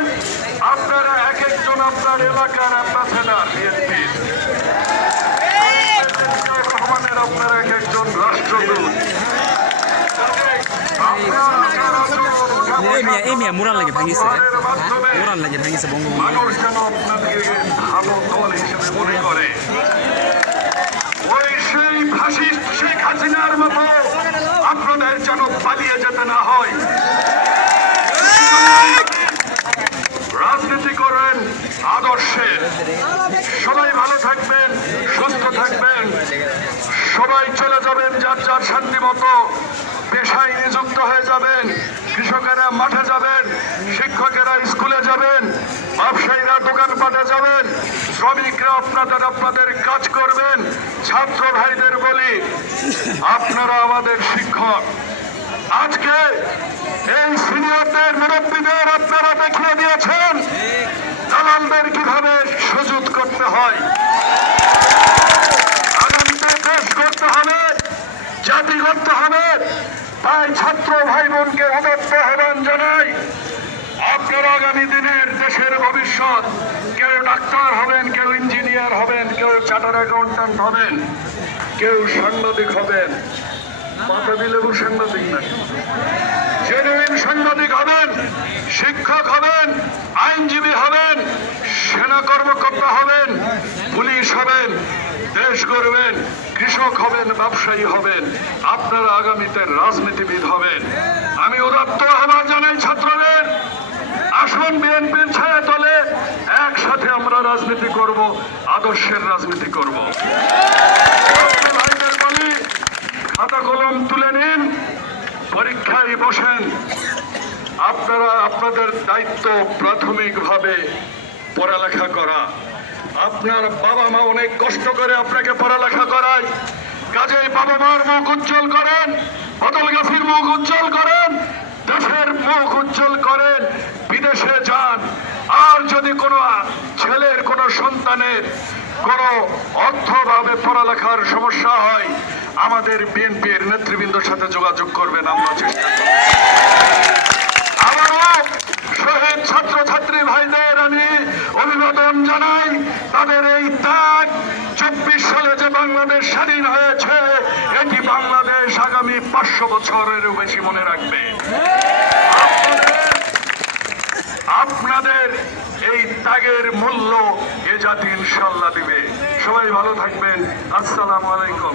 রাখবেন, আপনারা এক একজন আপনার এলাকার অ্যাম্বাসেডর বিএনপি, রহমানের আপনারা এক একজন রাষ্ট্রদূত। মোরাল লাগে ভাঙিছে বঙ্গবন্ধু। মানুষ যেন আপনাকে ভালো দল হিসেবে মনে করে, ওই সেই ফাসিস্ট শেখ হাসিনার মতো আপনাদের যেন পালিয়ে যেতে না হয়। রাজনীতি করেন আদর্শের। সবাই ভালো থাকবেন, সুস্থ থাকবেন, সবাই চলে যাবেন যার যার শান্তি মতো পেশায় নিযুক্ত হয়ে যাবেন। কৃষকেরা মাঠে যাবেন, শিক্ষকেরা স্কুলে যাবেন, ব্যবসায়ীরা দোকানপাটে যাবেন, শ্রমিকরা আপনাদের কাজ করবেন। ছাত্র ভাইদের বলি, আপনারা আমাদের শিক্ষক। আজকে এই সিনিয়রদের মুরব্বীদের আপনারা দেখিয়ে দিয়েছেন দালালদের কিভাবে সুযোগ করতে হয়। আগামীতে দেশ করতে হবে, জাতি করতে হবে। তাই ছাত্র ভাই বোনকে উদাত্ত আহ্বান জানাই, আপনারা আগামী দিনের দেশের ভবিষ্যৎ। কেউ ডাক্তার হবেন, কেউ ইঞ্জিনিয়ার হবেন, কেউ চার্টার অ্যাকাউন্ট্যান্ট হবেন, কেউ সাংবাদিক হবেন। মাতাবি লেবু সাংবাদিক না, জেনুইন সাংবাদিক হবেন, শিক্ষক হবেন, আইনজীবী হবেন, সেনা কর্মকর্তা হবেন, পুলিশ হবেন, দেশ গড়বেন, কৃষক হবেন, ব্যবসায়ী হবেন। আপনারা আগামীতে রাজনীতিবিদ হবেন। আমি উদাত্ত আহ্বান জানাই ছাত্রদের, আসুন বিএনপির ছায়া তলে একসাথে আমরা রাজনীতি করব, আদর্শের রাজনীতি করব। ভাইদের বলি, খাতা কলম তুলে নিন, পরীক্ষায় বসেন। আপনারা আপনাদের দায়িত্ব প্রাথমিকভাবে পড়ালেখা করা। আপনার বাবা মা অনেক কষ্ট করে আপনাকে পড়ালেখা করায়, কাজেই বাবা মার মুখ উজ্জ্বল করেন, বদল গাছির মুখ উজ্জ্বল করেন, দেশের মুখ উজ্জ্বল করেন, বিদেশে যান। আর যদি কোনো ছেলের, কোনো সন্তানের কোনো অর্থভাবে পড়ালেখার সমস্যা হয়, আমাদের বিএনপির নেতৃবৃন্দের সাথে যোগাযোগ করবেন, আমরা চেষ্টা করব। আবারও শহীদ ছাত্রছাত্রী ভাইদের আমি অভিবাদন জানাই। তাদের এই ত্যাগ 24 সালে যে বাংলাদেশ স্বাধীন হয়েছে, এটি বাংলাদেশ আগামী 500 বছরেরও বেশি মনে রাখবে। আপনাদের এই ত্যাগের মূল্য এ জাতি ইনশাল্লাহ দিবে। সবাই ভালো থাকবেন। আসসালামু আলাইকুম।